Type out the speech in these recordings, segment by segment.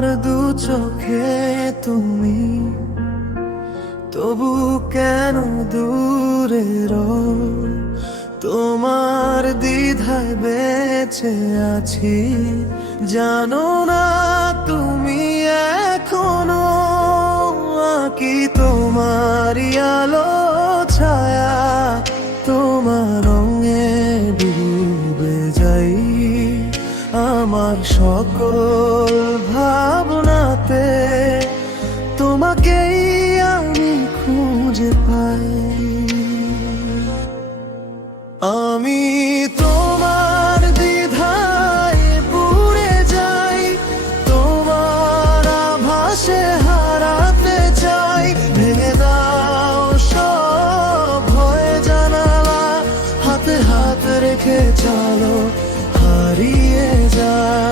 আমার দু চোখে তুমি, তবু কেন দূরে তোমার দ্বিধায় বেঁচে আছি, জানো না তুমি এখনও কি তোমার আলো ছায়া, তোমার রঙে ডুবে যাই, আমার সকল তোমাকেই আমি খুঁজে পাই। আমি তোমার দ্বিধায় পুড়ে যাই, তোমার আভাসে হারাতে চাই। ভেঙে দাও সব ভয় জানালা, হাতে হাত রেখে চলো, হারিয়ে যায়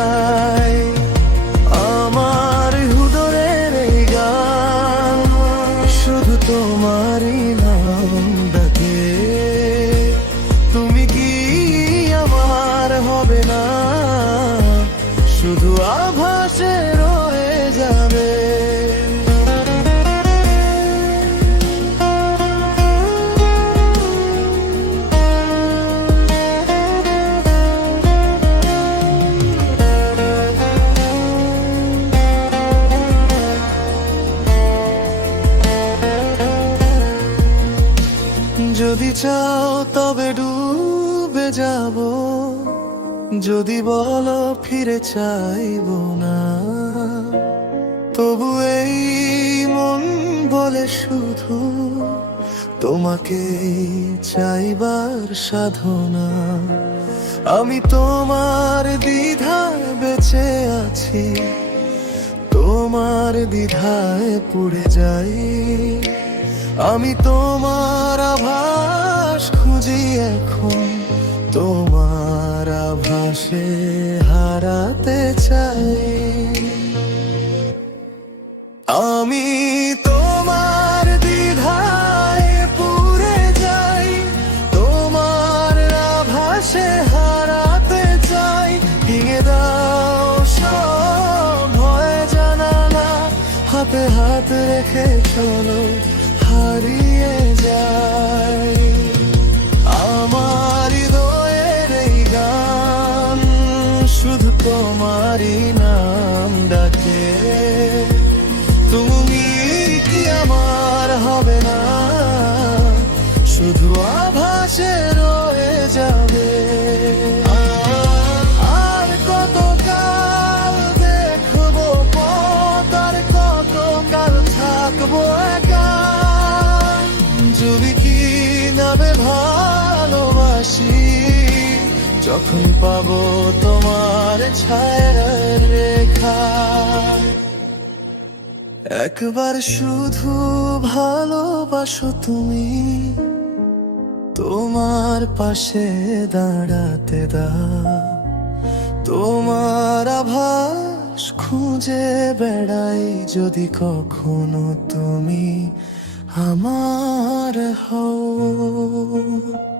আভাসে রয়ে যাবে যদি চাও তবে ডুবে যাব যদি বলো ফিরে চাইব না, তবু এই মন বলে শুধু তোমাকে চাইবার সাধনা। আমি তোমার দ্বিধায় বেঁচে আছি, তোমার দ্বিধায় পুড়ে যাই। আমি তোমার আভাস খুঁজি এখন, তোমার আভাসে হারাতে চাই। আমি তোমার দ্বিধায় পুড়ে যাই, তোমার আভাসে হারাতে চাই। ভেঙে দাও সব, ভয় জানালা হাতে হাত রেখে চলো, হারিয়ে যায় নাম তুমি কি আমার হবে না? শুধু যখন পাবো তোমার ছায়ার রেখা, একবার শুধু ভালোবাসো তুমি, তোমার পাশে দাঁড়াতে দাও। তোমার আভাস খুঁজে বেড়াই যদি কখনো তুমি আমার হও।